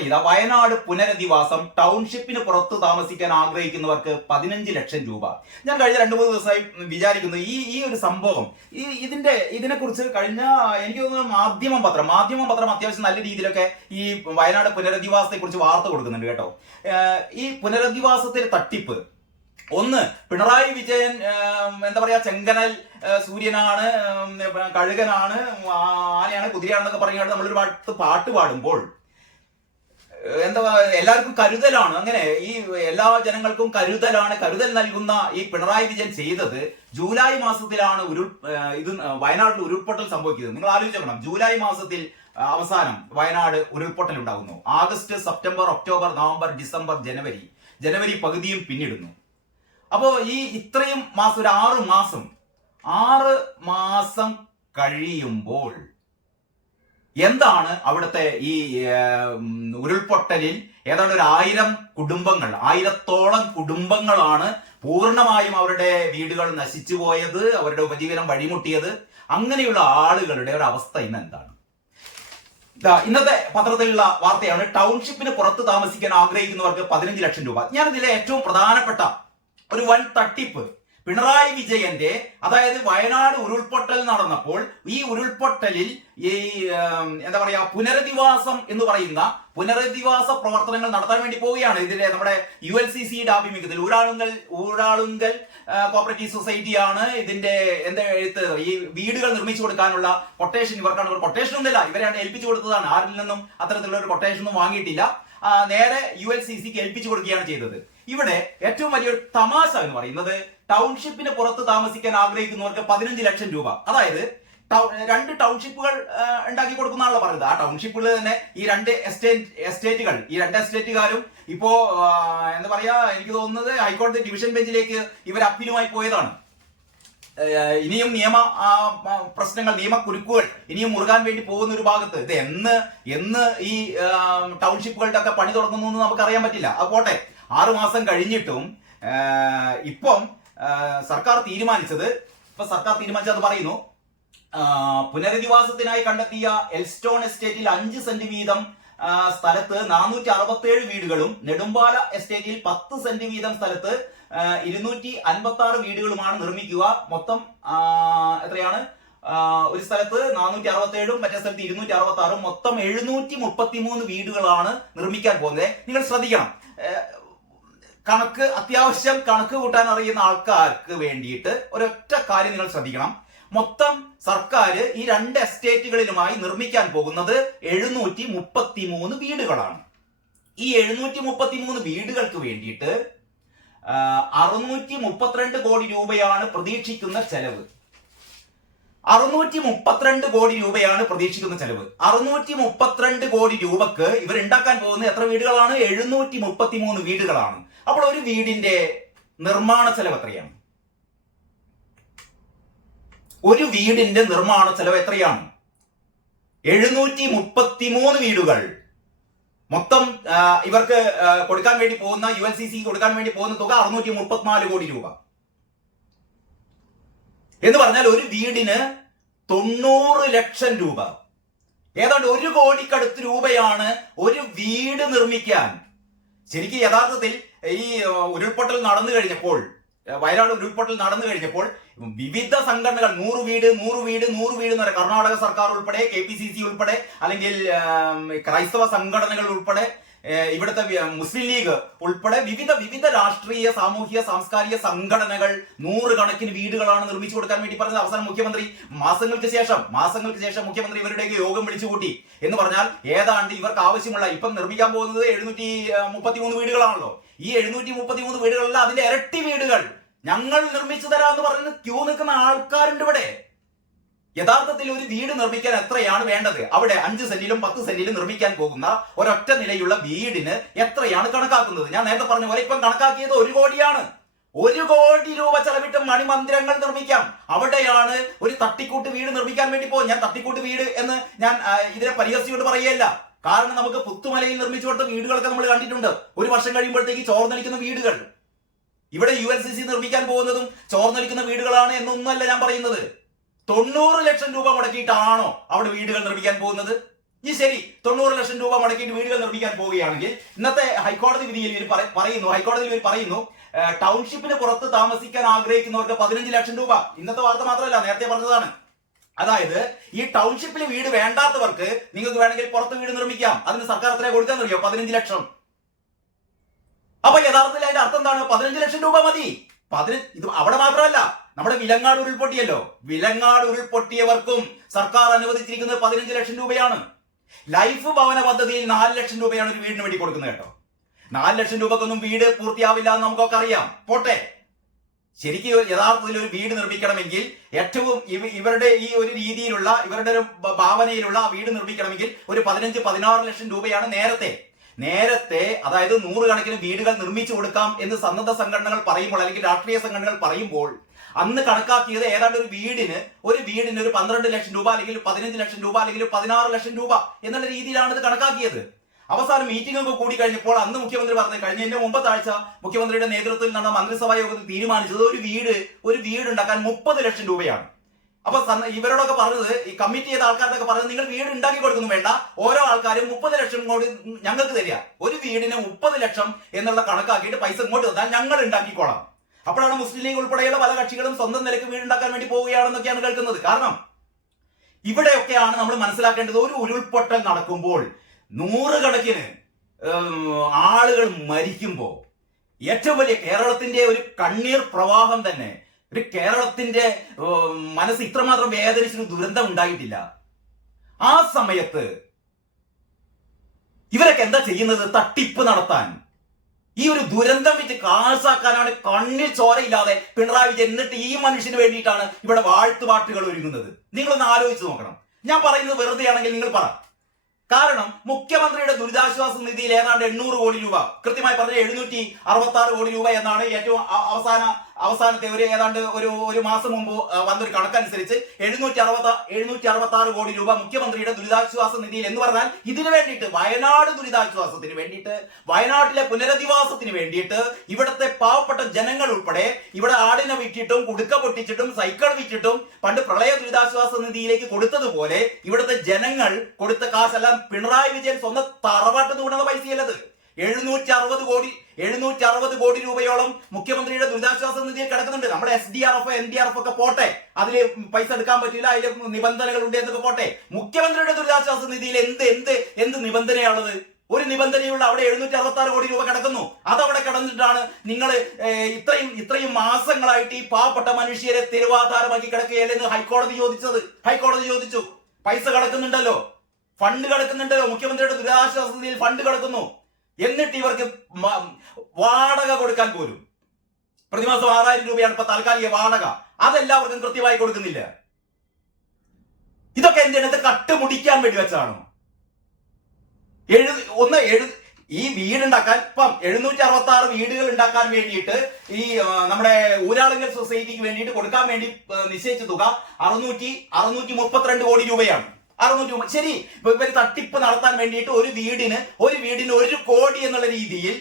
വാർത്ത ഇതാ. വയനാട് പുനരധിവാസം, ടൗൺഷിപ്പിന് പുറത്ത് താമസിക്കാൻ ആഗ്രഹിക്കുന്നവർക്ക് 15 ലക്ഷം രൂപ. ഞാൻ കഴിഞ്ഞ 2-3 ദിവസമായി വിചാരിക്കുന്നു ഈ ഒരു സംഭവം, ഇതിനെക്കുറിച്ച് കഴിഞ്ഞ എനിക്ക് തോന്നുന്നു മാധ്യമം പത്രം അത്യാവശ്യം നല്ല രീതിയിലൊക്കെ ഈ വയനാട് പുനരധിവാസത്തെ കുറിച്ച് വാർത്ത കൊടുക്കുന്നുണ്ട് കേട്ടോ. ഈ പുനരധിവാസത്തിലെ തട്ടിപ്പ്, ഒന്ന്, പിണറായി വിജയൻ എന്താ പറയാ, ചെങ്കനൽ സൂര്യനാണ്, കഴുകനാണ്, ആനയാണ്, കുതിരയാണെന്നൊക്കെ പറഞ്ഞാൽ നമ്മളൊരു പാട്ട് പാടുമ്പോൾ എന്താ എല്ലാവർക്കും കരുതലാണ്, അങ്ങനെ ഈ എല്ലാ ജനങ്ങൾക്കും കരുതൽ നൽകുന്ന ഈ പിണറായി വിജയൻ ചെയ്തത് ജൂലൈ മാസത്തിലാണ് വയനാട്ടിൽ ഉരുൾപൊട്ടൽ സംഭവിക്കുന്നത്. നിങ്ങൾ ആലോചിക്കണം, ജൂലൈ മാസത്തിൽ അവസാനം വയനാട് ഉരുൾപൊട്ടൽ ഉണ്ടാകുന്നു. August, September, October, November, December, ജനുവരി പകുതിയും പിന്നിടുന്നു. അപ്പോ ഈ ഇത്രയും മാസം, ഒരു 6 മാസം കഴിയുമ്പോൾ എന്താണ് അവിടുത്തെ ഈ ഉരുൾപൊട്ടലിൽ ഏതാണ്ട് ഒരു 1000-ഓളം കുടുംബങ്ങളാണ് പൂർണ്ണമായും അവരുടെ വീടുകൾ നശിച്ചു പോയത്, അവരുടെ ഉപജീവനം വഴിമുട്ടിയത്. അങ്ങനെയുള്ള ആളുകളുടെ ഒരു അവസ്ഥ ഇന്ന് എന്താണ്? ഇന്നത്തെ പത്രത്തിലുള്ള വാർത്തയാണ്, ടൗൺഷിപ്പിന് പുറത്ത് താമസിക്കാൻ ആഗ്രഹിക്കുന്നവർക്ക് 15 ലക്ഷം രൂപ. ഞാനിതിലെ ഏറ്റവും പ്രധാനപ്പെട്ട ഒരു വൻ തട്ടിപ്പ്, പിണറായി വിജയന്റെ, അതായത് വയനാട് ഉരുൾപൊട്ടൽ നടന്നപ്പോൾ ഈ ഉരുൾപൊട്ടലിൽ ഈ എന്താ പറയാ, പുനരധിവാസം എന്ന് പറയുന്ന പുനരധിവാസ പ്രവർത്തനങ്ങൾ നടത്താൻ വേണ്ടി പോവുകയാണ്. ഇതിലെ നമ്മുടെ ULCCയുടെ ആഭിമുഖ്യത്തിൽ ഊരാളുങ്കൽ കോപ്പറേറ്റീവ് സൊസൈറ്റിയാണ് ഇതിന്റെ എഴുത്ത്. ഈ വീടുകൾ നിർമ്മിച്ചു കൊടുക്കാനുള്ള കൊട്ടേഷൻ ഇവർക്കാണ്. കൊട്ടേഷൻ ഒന്നുമില്ല, ഇവരെയാണ് ഏൽപ്പിച്ചു കൊടുത്തതാണ്. ആരിൽ നിന്നും അത്തരത്തിലുള്ള ഒരു കൊട്ടേഷൻ ഒന്നും വാങ്ങിയിട്ടില്ല. നേരെ ULCCക്ക് ഏൽപ്പിച്ചു കൊടുക്കുകയാണ് ചെയ്തത്. ഇവിടെ ഏറ്റവും വലിയൊരു തമാശ എന്ന് പറയുന്നത്, ടൗൺഷിപ്പിന് പുറത്ത് താമസിക്കാൻ ആഗ്രഹിക്കുന്നവർക്ക് 15 ലക്ഷം രൂപ. അതായത് 2 ടൗൺഷിപ്പുകൾ ഉണ്ടാക്കി കൊടുക്കുന്നതാണല്ലോ പറയുന്നത്. ആ ടൗൺഷിപ്പുകൾ തന്നെ ഈ 2 എസ്റ്റേറ്റുകൾ, ഈ 2 എസ്റ്റേറ്റുകാരും ഇപ്പോ എന്താ പറയാ, എനിക്ക് തോന്നുന്നത് ഹൈക്കോടതി ഡിവിഷൻ ബെഞ്ചിലേക്ക് ഇവർ അപ്പീലുമായി പോയതാണ്. ഇനിയും പ്രശ്നങ്ങൾ, നിയമക്കുരുക്കുകൾ ഇനിയും മുറുകാൻ വേണ്ടി പോകുന്ന ഒരു ഭാഗത്ത് ഇത് എന്ന് ഈ ടൗൺഷിപ്പുകളുടെ ഒക്കെ പണി തുടങ്ങുന്നു എന്ന് നമുക്ക് അറിയാൻ പറ്റില്ല. അത് പോട്ടെ, 6 മാസം കഴിഞ്ഞിട്ടും ഇപ്പം സർക്കാർ തീരുമാനിച്ചത് പറയുന്നു, പുനരധിവാസത്തിനായി കണ്ടെത്തിയ എൽസ്റ്റോൺ എസ്റ്റേറ്റിൽ 5 സെന്റ് വീതം സ്ഥലത്ത് 467 വീടുകളും, നെടുമ്പാല എസ്റ്റേറ്റിൽ 10 സെന്റ് വീതം സ്ഥലത്ത് 256 വീടുകളുമാണ് നിർമ്മിക്കുക. മൊത്തം എത്രയാണ്? ഒരു സ്ഥലത്ത് 467, മറ്റേ സ്ഥലത്ത് 266, മൊത്തം 733 വീടുകളാണ് നിർമ്മിക്കാൻ പോകുന്നത്. നിങ്ങൾ ശ്രദ്ധിക്കണം, അത്യാവശ്യം കണക്ക് കൂട്ടാൻ അറിയുന്ന ആൾക്കാർക്ക് വേണ്ടിയിട്ട് ഒരൊറ്റ കാര്യം നിങ്ങൾ ശ്രദ്ധിക്കണം. മൊത്തം സർക്കാർ ഈ 2 എസ്റ്റേറ്റുകളിലുമായി നിർമ്മിക്കാൻ പോകുന്നത് 733 വീടുകളാണ്. ഈ 733 വീടുകൾക്ക് വേണ്ടിയിട്ട് 632 കോടി രൂപയാണ് പ്രതീക്ഷിക്കുന്ന ചെലവ്. 632 കോടി രൂപയാണ് പ്രതീക്ഷിക്കുന്ന ചെലവ്. 632 കോടി രൂപക്ക് ഇവർ ഉണ്ടാക്കാൻ പോകുന്നത് എത്ര വീടുകളാണ്? 733 വീടുകളാണ്. അപ്പോൾ ഒരു വീടിന്റെ നിർമ്മാണ ചെലവ് എത്രയാണ്? ഒരു വീടിന്റെ നിർമ്മാണ ചെലവ് എത്രയാണ്? 733 വീടുകൾ. മൊത്തം ഇവർക്ക് കൊടുക്കാൻ വേണ്ടി പോകുന്ന, ULCC കൊടുക്കാൻ വേണ്ടി പോകുന്ന തുക 634 കോടി രൂപ എന്ന് പറഞ്ഞാൽ ഒരു വീടിന് 90 ലക്ഷം രൂപ, ഏതാണ്ട് 1 കോടിക്കടുത്ത് രൂപയാണ് ഒരു വീട് നിർമ്മിക്കാൻ. ശരിക്കും യഥാർത്ഥത്തിൽ ഈ ഉരുൾപൊട്ടൽ നടന്നു കഴിഞ്ഞപ്പോൾ, വയനാട് ഉരുൾപൊട്ടൽ നടന്നു കഴിഞ്ഞപ്പോൾ വിവിധ സംഘടനകൾ 100 വീട് എന്ന് പറയുന്നത്, കർണാടക സർക്കാർ ഉൾപ്പെടെ, KPCC ഉൾപ്പെടെ, അല്ലെങ്കിൽ ക്രൈസ്തവ സംഘടനകൾ ഉൾപ്പെടെ, ഇവിടുത്തെ മുസ്ലിം ലീഗ് ഉൾപ്പെടെ വിവിധ രാഷ്ട്രീയ, സാമൂഹിക, സാംസ്കാരിക സംഘടനകൾ 100 കണക്കിന് വീടുകളാണ് നിർമ്മിച്ചു കൊടുക്കാൻ വേണ്ടി പറഞ്ഞത്. അവസാനം മുഖ്യമന്ത്രി മാസങ്ങൾക്ക് ശേഷം മുഖ്യമന്ത്രി ഇവരുടെയൊക്കെ യോഗം വിളിച്ചുകൂട്ടി. എന്ന് പറഞ്ഞാൽ ഏതാണ്ട് ഇവർക്ക് ആവശ്യമുള്ള, ഇപ്പം നിർമ്മിക്കാൻ പോകുന്നത് 733 വീടുകളാണല്ലോ. ഈ 733 വീടുകളല്ല, അതിന്റെ ഇരട്ടി വീടുകൾ ഞങ്ങൾ നിർമ്മിച്ചു തരാമെന്ന് പറഞ്ഞ് ക്യൂ നിൽക്കുന്ന ആൾക്കാരുണ്ട് ഇവിടെ. യഥാർത്ഥത്തിൽ ഒരു വീട് നിർമ്മിക്കാൻ എത്രയാണ് വേണ്ടത്? അവിടെ 5 സെന്റിലും 10 സെന്റിലും നിർമ്മിക്കാൻ പോകുന്ന ഒരൊറ്റ നിലയുള്ള വീടിന് എത്രയാണ് കണക്കാക്കുന്നത്? ഞാൻ നേരത്തെ പറഞ്ഞ പോലെ ഇപ്പം കണക്കാക്കിയത് 1 കോടിയാണ്. 1 കോടി രൂപ ചെലവിട്ട് മണിമന്ദിരങ്ങൾ നിർമ്മിക്കാം. അവിടെയാണ് ഒരു തട്ടിക്കൂട്ട് വീട് നിർമ്മിക്കാൻ വേണ്ടി പോകും. ഞാൻ തട്ടിക്കൂട്ട് വീട് എന്ന് ഞാൻ ഇതിനെ പരിഹസിച്ചുകൊണ്ട് പറയുകയല്ല. കാരണം നമുക്ക് പുത്തുമലയിൽ നിർമ്മിച്ചു കൊടുത്ത വീടുകളൊക്കെ നമ്മൾ കണ്ടിട്ടുണ്ട്. 1 വർഷം കഴിയുമ്പോഴത്തേക്ക് ചോർന്നൊലിക്കുന്ന വീടുകൾ. ഇവിടെ ULCC നിർമ്മിക്കാൻ പോകുന്നതും ചോർന്നൊലിക്കുന്ന വീടുകളാണ് എന്നൊന്നുമല്ല ഞാൻ പറയുന്നത്. 90 ലക്ഷം രൂപ മുടക്കിയിട്ടാണോ അവിടെ വീടുകൾ നിർമ്മിക്കാൻ പോകുന്നത്? ഈ ശരി 90 ലക്ഷം രൂപ മുടക്കിയിട്ട് വീടുകൾ നിർമ്മിക്കാൻ പോവുകയാണെങ്കിൽ ഇന്നത്തെ ഹൈക്കോടതി വിധിയിൽ ഹൈക്കോടതിയിൽ പറയുന്നു ടൗൺഷിപ്പിന് പുറത്ത് താമസിക്കാൻ ആഗ്രഹിക്കുന്നവർക്ക് 15 ലക്ഷം രൂപ. ഇന്നത്തെ വാർത്ത മാത്രമല്ല, നേരത്തെ പറഞ്ഞതാണ്. അതായത് ഈ ടൗൺഷിപ്പിൽ വീട് വേണ്ടാത്തവർക്ക് നിങ്ങൾക്ക് വേണമെങ്കിൽ പുറത്ത് വീട് നിർമ്മിക്കാം. അതിന് സർക്കാർ എത്ര കൊടുക്കാൻ അറിയോ? 15 ലക്ഷം. അപ്പൊ യഥാർത്ഥത്തിൽ അതിന്റെ അർത്ഥം എന്താണ്? 15 ലക്ഷം രൂപ മതി. ഇത് അവിടെ മാത്രമല്ല, നമ്മുടെ വിലങ്ങാട് ഉരുൾപൊട്ടിയല്ലോ, വിലങ്ങാട് ഉരുൾപൊട്ടിയവർക്കും സർക്കാർ അനുവദിച്ചിരിക്കുന്നത് 15 ലക്ഷം രൂപയാണ്. ലൈഫ് ഭവന പദ്ധതിയിൽ 4 ലക്ഷം രൂപയാണ് ഒരു വീടിന് വേണ്ടി കൊടുക്കുന്നത് കേട്ടോ. 4 ലക്ഷം രൂപക്കൊന്നും വീട് പൂർത്തിയാവില്ല എന്ന് നമുക്കൊക്കെ അറിയാം. പോട്ടെ, ശരിക്കും യഥാർത്ഥത്തിൽ ഒരു വീട് നിർമ്മിക്കണമെങ്കിൽ ഏറ്റവും ഇവരുടെ ഈ ഒരു രീതിയിലുള്ള ഇവരുടെ ഒരു ഭാവനയിലുള്ള വീട് നിർമ്മിക്കണമെങ്കിൽ ഒരു 15-16 ലക്ഷം രൂപയാണ് നേരത്തെ അതായത് 100 കണക്കിന് വീടുകൾ നിർമ്മിച്ചു കൊടുക്കാം എന്ന് സന്നദ്ധ സംഘടനകൾ പറയുമ്പോൾ, അല്ലെങ്കിൽ രാഷ്ട്രീയ സംഘടനകൾ പറയുമ്പോൾ അന്ന് കണക്കാക്കിയത് ഏതാണ്ട് ഒരു വീടിന് ഒരു 12 ലക്ഷം രൂപ, അല്ലെങ്കിൽ 15 ലക്ഷം രൂപ, അല്ലെങ്കിൽ 16 ലക്ഷം രൂപ എന്നുള്ള രീതിയിലാണ് ഇത് കണക്കാക്കിയത്. അവസാനം മീറ്റിംഗ് ഒക്കെ കൂടി കഴിഞ്ഞപ്പോൾ അന്ന് മുഖ്യമന്ത്രി പറഞ്ഞത്, കഴിഞ്ഞതിന്റെ മുമ്പത്തെ ആഴ്ച മുഖ്യമന്ത്രിയുടെ നേതൃത്വത്തിൽ നടന്ന മന്ത്രിസഭാ യോഗത്തിൽ തീരുമാനിച്ചത് ഒരു വീട് ഉണ്ടാക്കാൻ 30 ലക്ഷം രൂപയാണ്. അപ്പൊ ഇവരോടൊക്കെ പറഞ്ഞത്, ഈ കമ്മിറ്റി ചെയ്ത ആൾക്കാരോടൊക്കെ പറഞ്ഞത്, നിങ്ങൾ വീട് ഉണ്ടാക്കി കൊടുക്കുന്നു വേണ്ട, ഓരോ ആൾക്കാരും 30 ലക്ഷം കൂടി ഞങ്ങൾക്ക് തരിക, ഒരു വീടിന് 30 ലക്ഷം എന്നുള്ള കണക്കാക്കിയിട്ട് പൈസ ഇങ്ങോട്ട് തന്നാൽ ഞങ്ങൾ ഉണ്ടാക്കിക്കോളാം. അപ്പോഴാണ് മുസ്ലിം ലീഗ് ഉൾപ്പെടെയുള്ള പല കക്ഷികളും സ്വന്തം നിലയ്ക്ക് വീടുണ്ടാക്കാൻ വേണ്ടി പോവുകയാണെന്നൊക്കെയാണ് കേൾക്കുന്നത്. കാരണം ഇവിടെയൊക്കെയാണ് നമ്മൾ മനസ്സിലാക്കേണ്ടത്, ഒരു ഉരുൾപൊട്ടൽ നടക്കുമ്പോൾ 100 കണക്കിന് ആളുകൾ മരിക്കുമ്പോൾ ഏറ്റവും വലിയ കേരളത്തിന്റെ ഒരു കണ്ണീർ പ്രവാഹം തന്നെ, ഒരു കേരളത്തിന്റെ മനസ്സ് ഇത്രമാത്രം വേദനിച്ചൊരു ദുരന്തം ഉണ്ടായിട്ടില്ല. ആ സമയത്ത് ഇവരൊക്കെ എന്താ ചെയ്യുന്നത്? തട്ടിപ്പ് നടത്താൻ, ഈ ഒരു ദുരന്തം വെച്ച് കാശാക്കാനാണ് കണ്ണിൽ ചോരയില്ലാതെ പിണറായി വിജയൻ. എന്നിട്ട് ഈ മനുഷ്യന് വേണ്ടിയിട്ടാണ് ഇവിടെ വാഴ്ത്തുപാട്ടുകൾ ഒരുങ്ങുന്നത്. നിങ്ങളൊന്ന് ആലോചിച്ച് നോക്കണം. ഞാൻ പറയുന്നത് വെറുതെ ആണെങ്കിൽ നിങ്ങൾ പറ. കാരണം മുഖ്യമന്ത്രിയുടെ ദുരിതാശ്വാസ നിധിയിൽ ഏതാണ്ട് 800 കോടി രൂപ, കൃത്യമായി പറഞ്ഞ 766 കോടി രൂപ എന്നാണ് ഏറ്റവും അവസാനത്തെ ഏതാണ്ട് ഒരു മാസം മുമ്പ് വന്നൊരു കണക്കനുസരിച്ച് 766 കോടി രൂപ മുഖ്യമന്ത്രിയുടെ ദുരിതാശ്വാസ നിധിയിൽ എന്ന് പറഞ്ഞാൽ ഇതിനു വേണ്ടിയിട്ട്, വയനാട് ദുരിതാശ്വാസത്തിന് വേണ്ടിയിട്ട്, വയനാട്ടിലെ പുനരധിവാസത്തിന് വേണ്ടിയിട്ട് ഇവിടുത്തെ പാവപ്പെട്ട ജനങ്ങൾ ഉൾപ്പെടെ ഇവിടെ ആടിനെ വിറ്റിട്ടും കുടുക്ക പൊട്ടിച്ചിട്ടും സൈക്കിൾ വിറ്റിട്ടും പണ്ട് പ്രളയ ദുരിതാശ്വാസ നിധിയിലേക്ക് കൊടുത്തതുപോലെ ഇവിടുത്തെ ജനങ്ങൾ കൊടുത്ത കാശെല്ലാം പിണറായി വിജയൻ സ്വന്തം തറവാട്ട് തൂണുന്ന പൈസയല്ലത്. 760 കോടി രൂപയോളം മുഖ്യമന്ത്രിയുടെ ദുരിതാശ്വാസ നിധിയിൽ കിടക്കുന്നുണ്ട്. നമ്മുടെ SDRF NDRF ഒക്കെ പോട്ടെ, അതിൽ പൈസ എടുക്കാൻ പറ്റില്ല, അതിൽ നിബന്ധനകൾ ഉണ്ട് എന്നൊക്കെ പോട്ടെ. മുഖ്യമന്ത്രിയുടെ ദുരിതാശ്വാസ നിധിയിൽ എന്ത് നിബന്ധനയാണുള്ളത്? ഒരു നിബന്ധനയുള്ള അവിടെ 766 കോടി രൂപ കിടക്കുന്നു. അതവിടെ കിടന്നിട്ടാണ് നിങ്ങൾ ഇത്രയും മാസങ്ങളായിട്ട് ഈ പാവപ്പെട്ട മനുഷ്യരെ തെരുവാധാരമാക്കി കിടക്കുകയല്ലെന്ന് ഹൈക്കോടതി ചോദിച്ചു. പൈസ കിടക്കുന്നുണ്ടല്ലോ, ഫണ്ട് കിടക്കുന്നുണ്ടല്ലോ, മുഖ്യമന്ത്രിയുടെ ദുരിതാശ്വാസ നിധിയിൽ ഫണ്ട് കിടക്കുന്നു. എന്നിട്ട് ഇവർക്ക് വാടക കൊടുക്കാൻ പോലും പ്രതിമാസം 6000 രൂപയാണ് ഇപ്പൊ താൽക്കാലിക വാടക. അതെല്ലാവർക്കും കൃത്യമായി കൊടുക്കുന്നില്ല. ഇതൊക്കെ എന്തിനത് കട്ടുമുടിക്കാൻ വേണ്ടി വെച്ചാണോ? ഈ വീടുണ്ടാക്കാൻ ഇപ്പം 766 വീടുകൾ ഉണ്ടാക്കാൻ വേണ്ടിയിട്ട് ഈ നമ്മുടെ ഊരാളുങ്കൽ സൊസൈറ്റിക്ക് വേണ്ടിയിട്ട് കൊടുക്കാൻ വേണ്ടി നിശ്ചയിച്ച തുക 632 കോടി രൂപയാണ്. 600 ശരി. ഇവർ തട്ടിപ്പ് നടത്താൻ വേണ്ടിയിട്ട് ഒരു വീടിന് 1 കോടി എന്നുള്ള രീതിയിൽ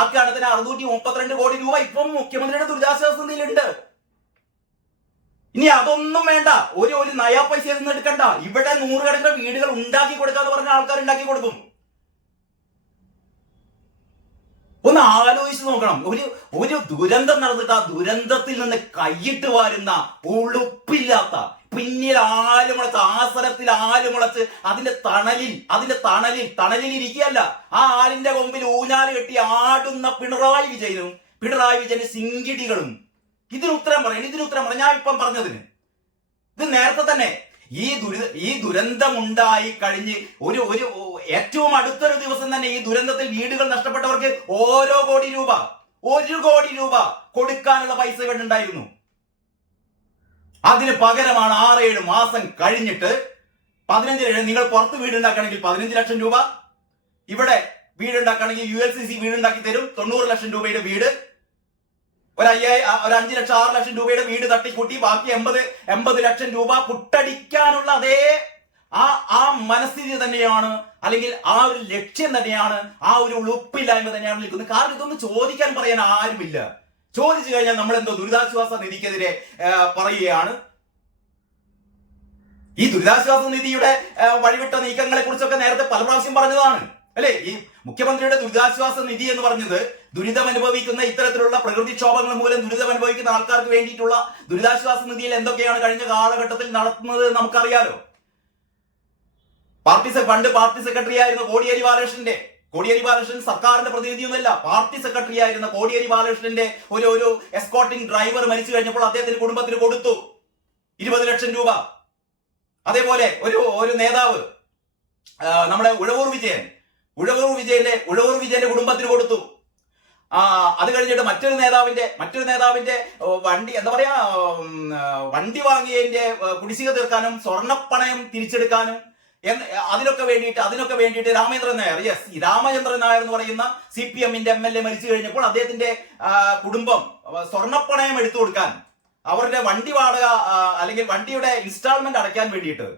ആക്കുകയാണ്. 632 കോടി രൂപ ഇപ്പം മുഖ്യമന്ത്രിയുടെ ദുരിതാശ്വാസ നിധിയിലുണ്ട്. ഇനി അതൊന്നും വേണ്ട, ഒരു നയാ പൈസ ഒന്നും എടുക്കണ്ട. ഇവിടെ 100 കണക്കിന് വീടുകൾ ഉണ്ടാക്കി കൊടുക്കാന്ന് പറഞ്ഞ ആൾക്കാർ ഉണ്ടാക്കി കൊടുക്കും. ഒന്ന് ആലോചിച്ച് നോക്കണം. ഒരു ദുരന്തം നടന്നിട്ട് ആ ദുരന്തത്തിൽ നിന്ന് കൈയിട്ട് വാരുന്ന ഉളുപ്പില്ലാത്ത, പിന്നിൽ ആലുമുളച്ച്, ആസനത്തിൽ ആലുമുളച്ച് അതിന്റെ തണലിൽ ഇരിക്കുകയല്ല, ആ ആലിന്റെ കൊമ്പിൽ ഊഞ്ഞാല് കെട്ടി ആടുന്ന പിണറായി വിജയന് സിങ്കിടികളും ഇതിന് ഉത്തരം പറയും. ഞാൻ ഇപ്പം പറഞ്ഞതിന് ഇത് നേരത്തെ തന്നെ ഈ ദുരന്തമുണ്ടായി കഴിഞ്ഞ് ഒരു ഏറ്റവും അടുത്തൊരു ദിവസം തന്നെ ഈ ദുരന്തത്തിൽ വീടുകൾ നഷ്ടപ്പെട്ടവർക്ക് 1 കോടി രൂപ കൊടുക്കാനുള്ള പൈസ ഇവിടെ ഉണ്ടായിരുന്നു. അതിന് പകരമാണ് 6-7 മാസം കഴിഞ്ഞിട്ട് 15 നിങ്ങൾ പുറത്ത് വീടുണ്ടാക്കുകയാണെങ്കിൽ 15 ലക്ഷം രൂപ, ഇവിടെ വീടുണ്ടാക്കുകയാണെങ്കിൽ ULCC വീടുണ്ടാക്കി തരും 90 ലക്ഷം രൂപയുടെ വീട്, ഒരു 5 ലക്ഷം 6 ലക്ഷം രൂപയുടെ വീട് തട്ടിക്കൂട്ടി ബാക്കി 80 ലക്ഷം രൂപ പുട്ടടിക്കാനുള്ള അതേ ആ മനസ്ഥിതി തന്നെയാണ്, അല്ലെങ്കിൽ ആ ഒരു ലക്ഷ്യം തന്നെയാണ്, ആ ഒരു ഉളുപ്പില്ലായ്മ തന്നെയാണ് നിൽക്കുന്നത്. കാരണം ഇതൊന്നും ചോദിക്കാൻ പറയാൻ ആരുമില്ല. ചോദിച്ചു കഴിഞ്ഞാൽ നമ്മൾ എന്തോ ദുരിതാശ്വാസ നിധിക്കെതിരെ പറയുകയാണ്. ഈ ദുരിതാശ്വാസ നിധിയുടെ വഴിവിട്ട നീക്കങ്ങളെ കുറിച്ചൊക്കെ നേരത്തെ പല പ്രാവശ്യം പറഞ്ഞതാണ് അല്ലെ. ഈ മുഖ്യമന്ത്രിയുടെ ദുരിതാശ്വാസ നിധി എന്ന് പറഞ്ഞത് ദുരിതം അനുഭവിക്കുന്ന ഇത്തരത്തിലുള്ള പ്രകൃതിക്ഷോഭങ്ങൾ മൂലം ദുരിതം അനുഭവിക്കുന്ന ആൾക്കാർക്ക് വേണ്ടിയിട്ടുള്ള ദുരിതാശ്വാസ നിധിയിൽ എന്തൊക്കെയാണ് കഴിഞ്ഞ കാലഘട്ടത്തിൽ നടത്തുന്നത് നമുക്കറിയാലോ. പാർട്ടി സെക്രട്ടറി ആയിരുന്ന കോടിയേരി ബാലകൃഷ്ണൻ സർക്കാരിന്റെ പ്രതിനിധിയൊന്നുമല്ല, പാർട്ടി സെക്രട്ടറി ആയിരുന്ന കോടിയേരി ബാലകൃഷ്ണന്റെ ഒരു എസ്കോർട്ടിംഗ് ഡ്രൈവർ മരിച്ചു കഴിഞ്ഞപ്പോൾ അദ്ദേഹത്തിന് കുടുംബത്തിന് കൊടുത്തു 20 ലക്ഷം രൂപ. അതേപോലെ ഒരു നേതാവ് നമ്മുടെ ഉഴവൂർ വിജയന്റെ കുടുംബത്തിന് കൊടുത്തു. അത് കഴിഞ്ഞിട്ട് മറ്റൊരു നേതാവിന്റെ വണ്ടി എന്താ പറയാ വണ്ടി വാങ്ങിയതിന്റെ കുടിശ്ശിക തീർക്കാനും സ്വർണ്ണപ്പണയം തിരിച്ചെടുക്കാനും അതിനൊക്കെ വേണ്ടിയിട്ട് രാമചന്ദ്രൻ നായർ എന്ന് പറയുന്ന CPM-ന്റെ MLA മരിച്ചു കഴിഞ്ഞപ്പോൾ അദ്ദേഹത്തിന്റെ കുടുംബം സ്വർണ്ണപ്പണയം എടുത്തു കൊടുക്കാൻ, അവരുടെ വണ്ടി വാടക അല്ലെങ്കിൽ വണ്ടിയുടെ ഇൻസ്റ്റാൾമെന്റ് അടയ്ക്കാൻ വേണ്ടിയിട്ട്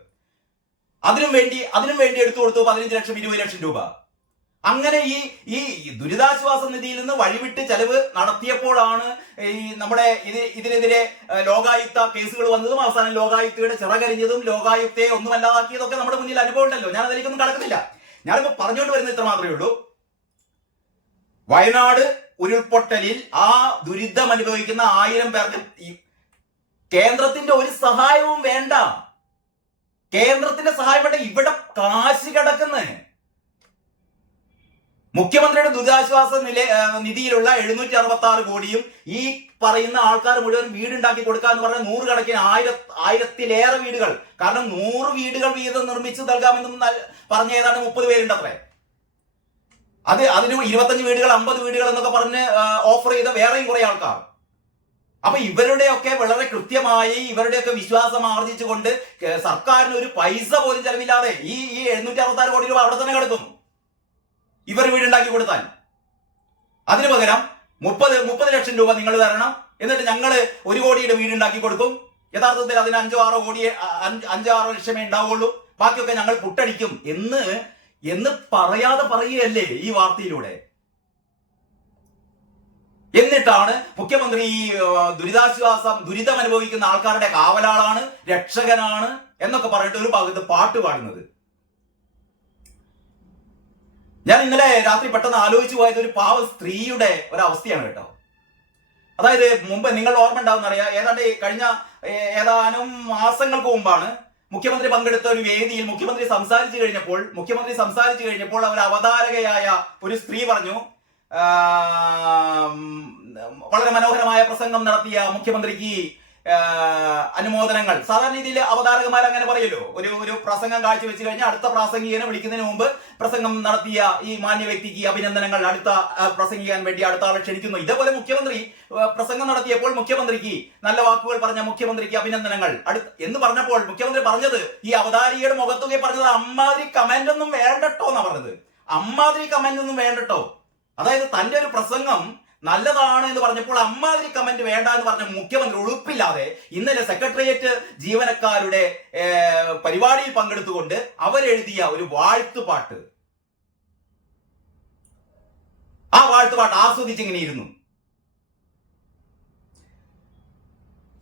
അതിനും വേണ്ടി എടുത്തു കൊടുത്തു 15 ലക്ഷം 20 ലക്ഷം രൂപ. അങ്ങനെ ഈ ദുരിതാശ്വാസ നിധിയിൽ നിന്ന് വഴിവിട്ട് ചെലവ് നടത്തിയപ്പോഴാണ് ഈ നമ്മുടെ ഇതിനെതിരെ ലോകായുക്ത കേസുകൾ വന്നതും അവസാനം ലോകായുക്തയുടെ ചിറകരിഞ്ഞതും ലോകായുക്തയെ ഒന്നുമല്ലാതാക്കിയതൊക്കെ നമ്മുടെ മുന്നിൽ അനുഭവം ഉണ്ടല്ലോ. ഞാൻ അതിലേക്കൊന്നും കടക്കുന്നില്ല. ഞാനിപ്പോ പറഞ്ഞുകൊണ്ട് വരുന്നത് ഇത്ര മാത്രമേ ഉള്ളൂ. വയനാട് ഉരുൾപൊട്ടലിൽ ആ ദുരിതം അനുഭവിക്കുന്ന 1000 പേർക്ക് കേന്ദ്രത്തിന്റെ ഒരു സഹായവും വേണ്ട. ഇവിടെ കാശ് കിടക്കുന്നേ മുഖ്യമന്ത്രിയുടെ ദുരിതാശ്വാസ നിധിയിലുള്ള 766 കോടിയും ഈ പറയുന്ന ആൾക്കാർ മുഴുവൻ വീടുണ്ടാക്കി കൊടുക്കാന്ന് പറഞ്ഞാൽ 100 കണക്കിന് 1000-ത്തിലേറെ വീടുകൾ. കാരണം 100 വീടുകൾ വീതം നിർമ്മിച്ചു നൽകാമെന്നും പറഞ്ഞ ഏതാണ്ട് 30 പേരുണ്ടത്രേ. അതിന് 25 വീടുകൾ 50 വീടുകൾ എന്നൊക്കെ പറഞ്ഞ് ഓഫർ ചെയ്ത വേറെയും കുറെ ആൾക്കാർ. അപ്പൊ ഇവരുടെയൊക്കെ വളരെ കൃത്യമായി ഇവരുടെയൊക്കെ വിശ്വാസം ആർജിച്ചുകൊണ്ട് സർക്കാരിന് ഒരു പൈസ പോലും ചെലവില്ലാതെ ഈ 766 കോടി രൂപ അവിടെ തന്നെ കിടക്കും ഇവർ വീടുണ്ടാക്കി കൊടുത്താൽ. അതിനു പകരം 30 ലക്ഷം രൂപ നിങ്ങൾ തരണം, എന്നിട്ട് ഞങ്ങൾ 1 കോടിയുടെ വീടുണ്ടാക്കി കൊടുക്കും. യഥാർത്ഥത്തിൽ അതിന് 5-6 ലക്ഷമേ ഉണ്ടാവുള്ളൂ, ബാക്കിയൊക്കെ ഞങ്ങൾ പുട്ടടിക്കും എന്ന് പറയാതെ പറയുകയല്ലേ ഈ വാർത്തയിലൂടെ. എന്നിട്ടാണ് മുഖ്യമന്ത്രി ദുരിതം അനുഭവിക്കുന്ന ആൾക്കാരുടെ കാവലാളാണ്, രക്ഷകനാണ് എന്നൊക്കെ പറഞ്ഞിട്ട് ഒരു ഭാഗത്ത് പാട്ട് പാടുന്നത്. ഞാൻ ഇന്നലെ രാത്രി പെട്ടെന്ന് ആലോചിച്ചു പോയത് ഒരു പാവ സ്ത്രീയുടെ ഒരവസ്ഥയാണ് കേട്ടോ. അതായത് മുമ്പ് നിങ്ങൾ ഓർമ്മ ഉണ്ടാവുന്നറിയാം, കഴിഞ്ഞ ഏതാനും മാസങ്ങൾക്ക് മുമ്പാണ് മുഖ്യമന്ത്രി പങ്കെടുത്ത ഒരു വേദിയിൽ മുഖ്യമന്ത്രി സംസാരിച്ചു കഴിഞ്ഞപ്പോൾ അവർ അവതാരകയായ ഒരു സ്ത്രീ പറഞ്ഞു, വളരെ മനോഹരമായ പ്രസംഗം നടത്തിയ മുഖ്യമന്ത്രിക്ക് അനുമോദനങ്ങൾ. സാധാരണ രീതിയിൽ അവതാരകന്മാർ അങ്ങനെ പറയല്ലോ, ഒരു പ്രസംഗം കാഴ്ചവെച്ച് കഴിഞ്ഞാൽ അടുത്ത പ്രാസംഗികനെ വിളിക്കുന്നതിന് മുമ്പ് പ്രസംഗം നടത്തിയ ഈ മാന്യ വ്യക്തിക്ക് അഭിനന്ദനങ്ങൾ, അടുത്ത പ്രസംഗിക്കാൻ വേണ്ടി അടുത്ത ആളെ ക്ഷണിക്കുന്നു. ഇതേപോലെ മുഖ്യമന്ത്രി പ്രസംഗം നടത്തിയപ്പോൾ മുഖ്യമന്ത്രിക്ക് നല്ല വാക്കുകൾ പറഞ്ഞ മുഖ്യമന്ത്രിക്ക് അഭിനന്ദനങ്ങൾ എന്ന് പറഞ്ഞപ്പോൾ മുഖ്യമന്ത്രി പറഞ്ഞത്, ഈ അവതാരികയുടെ മുഖത്തുകയെ പറഞ്ഞത് അമ്മാതിരി കമന്റ് ഒന്നും വേണ്ടട്ടോ എന്നാ പറഞ്ഞത്. അമ്മാതിരി കമന്റ് ഒന്നും വേണ്ടട്ടോ. അതായത് തന്റെ ഒരു പ്രസംഗം നല്ലതാണ് എന്ന് പറഞ്ഞപ്പോൾ അമ്മാതിരി കമന്റ് വേണ്ട എന്ന് പറഞ്ഞ മുഖ്യമന്ത്രി ഉളുപ്പില്ലാതെ ഇന്നലെ സെക്രട്ടേറിയറ്റ് ജീവനക്കാരുടെ പരിപാടിയിൽ പങ്കെടുത്തുകൊണ്ട് അവരെഴുതിയ ഒരു വാഴ്ത്തുപാട്ട്, ആ വാഴ്ത്തുപാട്ട് ആസ്വദിച്ചിങ്ങനെ ഇരുന്നു.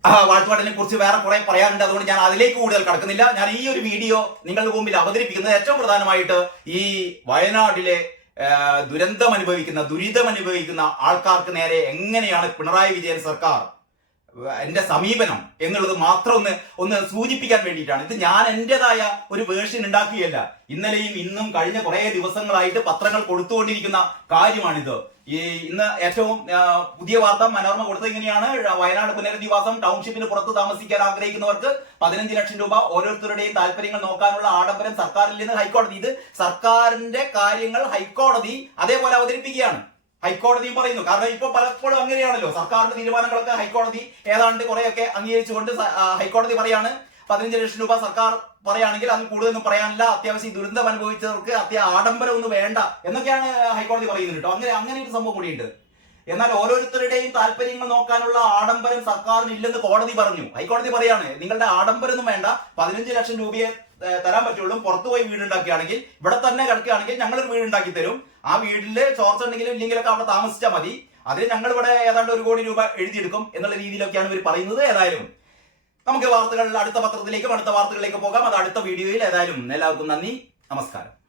ആ വാഴ്ത്തുപാട്ടിനെ കുറിച്ച് വേറെ കുറെ പറയാനുണ്ട്, അതുകൊണ്ട് ഞാൻ അതിലേക്ക് കൂടുതൽ കടക്കുന്നില്ല. ഞാൻ ഈ ഒരു വീഡിയോ നിങ്ങളുടെ മുമ്പിൽ അവതരിപ്പിക്കുന്നത് ഏറ്റവും പ്രധാനമായിട്ട് ഈ വയനാട്ടിലെ ദുരിതം അനുഭവിക്കുന്ന ആൾക്കാർക്ക് നേരെ എങ്ങനെയാണ് പിണറായി വിജയൻ സർക്കാർ എന്റെ സമീപനം എന്നുള്ളത് മാത്രം ഒന്ന് സൂചിപ്പിക്കാൻ വേണ്ടിയിട്ടാണ്. ഇത് ഞാൻ എന്റേതായ ഒരു വേർഷൻ ഉണ്ടാക്കുകയല്ല. ഇന്നലെയും ഇന്നും കഴിഞ്ഞ കുറെ ദിവസങ്ങളായിട്ട് പത്രങ്ങൾ കൊടുത്തുകൊണ്ടിരിക്കുന്ന കാര്യമാണിത്. ഇന്ന് ഏറ്റവും പുതിയ വാർത്ത മനോരമ കൊടുത്തത് ഇങ്ങനെയാണ്: വയനാട് പുനരധിവാസം, ടൗൺഷിപ്പിന് പുറത്ത് താമസിക്കാൻ ആഗ്രഹിക്കുന്നവർക്ക് 15 ലക്ഷം രൂപ, ഓരോരുത്തരുടെയും താല്പര്യങ്ങൾ നോക്കാനുള്ള ആഡംബരം സർക്കാരിൽ നിന്ന് ഹൈക്കോടതി. ഇത് സർക്കാരിന്റെ കാര്യങ്ങൾ ഹൈക്കോടതി അതേപോലെ അവതരിപ്പിക്കുകയാണ്. ഹൈക്കോടതിയും പറയുന്നു. കാരണം ഇപ്പൊ പലപ്പോഴും അങ്ങനെയാണല്ലോ, സർക്കാരിന്റെ തീരുമാനങ്ങളൊക്കെ ഹൈക്കോടതി ഏതാണ്ട് കുറെയൊക്കെ അംഗീകരിച്ചുകൊണ്ട് ഹൈക്കോടതി പറയാണ് 15 ലക്ഷം രൂപ സർക്കാർ പറയുകയാണെങ്കിൽ അതിന് കൂടുതലൊന്നും പറയാനില്ല, അത്യാവശ്യം ദുരന്തം അനുഭവിച്ചവർക്ക് ആഡംബരം ഒന്നും വേണ്ട എന്നൊക്കെയാണ് ഹൈക്കോടതി പറയുന്നത് കേട്ടോ. അങ്ങനെ ഒരു സംഭവം കൂടിയുണ്ട്. എന്നാൽ ഓരോരുത്തരുടെയും താല്പര്യങ്ങൾ നോക്കാനുള്ള ആഡംബരം സർക്കാരിന് ഇല്ലെന്ന് കോടതി പറഞ്ഞു. ഹൈക്കോടതി പറയാണ്, നിങ്ങളുടെ ആഡംബരം ഒന്നും വേണ്ട, 15 ലക്ഷം രൂപയെ തരാൻ പറ്റുള്ളൂ. പുറത്തുപോയി വീടുണ്ടാക്കുകയാണെങ്കിൽ, ഇവിടെ തന്നെ കിടക്കുകയാണെങ്കിൽ ഞങ്ങളൊരു വീടുണ്ടാക്കി തരും. ആ വീട്ടില് ചോർച്ച ഉണ്ടെങ്കിലും ഇല്ലെങ്കിലൊക്കെ അവിടെ താമസിച്ചാൽ മതി. അതിന് ഞങ്ങൾ ഇവിടെ ഏതാണ്ട് 1 കോടി രൂപ എഴുതിയെടുക്കും എന്നുള്ള രീതിയിലൊക്കെയാണ് ഇവർ പറയുന്നത്. ഏതായാലും നമുക്ക് വാർത്തകൾ അടുത്ത പത്രത്തിലേക്കും അടുത്ത വാർത്തകളിലേക്ക് പോകാം. അത് അടുത്ത വീഡിയോയിൽ. ഏതായാലും എല്ലാവർക്കും നന്ദി, നമസ്കാരം.